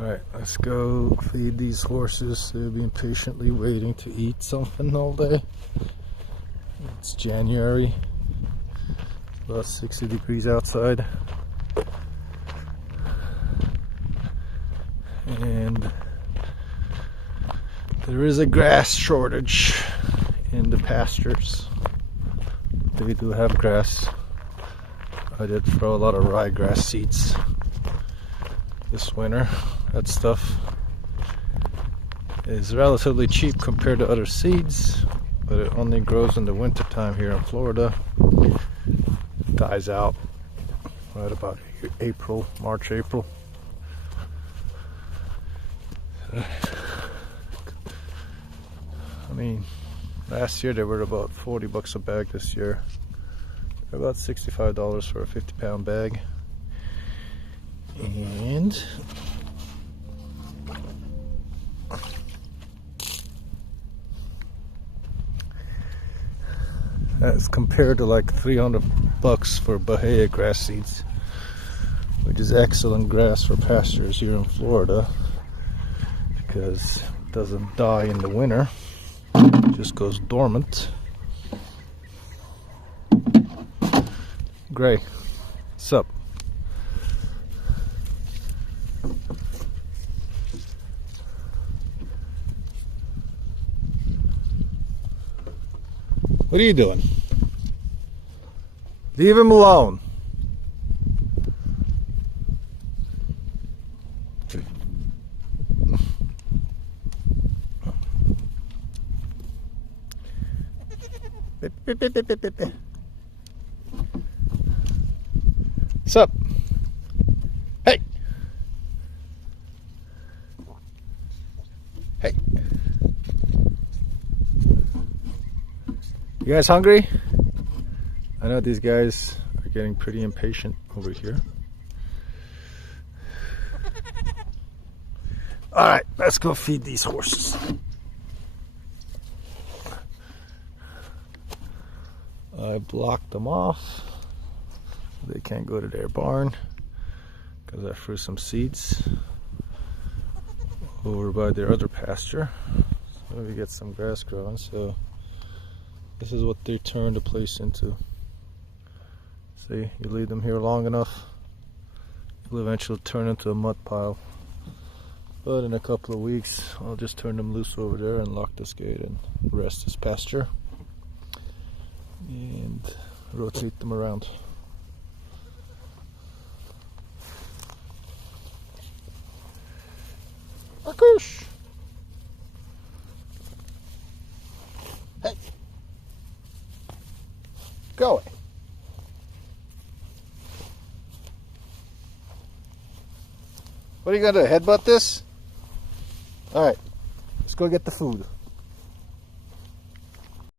Alright, let's go feed these horses. They've been patiently waiting to eat something all day. It's January. It's about 60 degrees outside. And there is a grass shortage in the pastures. They do have grass. I did throw a lot of ryegrass seeds this winter. That stuff is relatively cheap compared to other seeds, but it only grows in the winter time here in Florida. It dies out right about April, March, April. I mean, last year they were about 40 bucks a bag. This year they're about $65 for a 50-pound bag. And that's compared to like 300 bucks for Bahia grass seeds, which is excellent grass for pastures here in Florida because it doesn't die in the winter, it just goes dormant. Gray, what's up? What are you doing? Leave him alone. What's up? Hey! Hey! You guys hungry? I know these guys are getting pretty impatient over here. Alright, let's go feed these horses. I blocked them off. They can't go to their barn because I threw some seeds over by their other pasture. So we get some grass growing. So this is what they turn the place into. See, you leave them here long enough, you'll eventually turn into a mud pile. But in a couple of weeks, I'll just turn them loose over there and lock this gate and rest this pasture and rotate them around. Akush! Hey! Go away. What are you gonna do? Headbutt this? Alright, let's go get the food.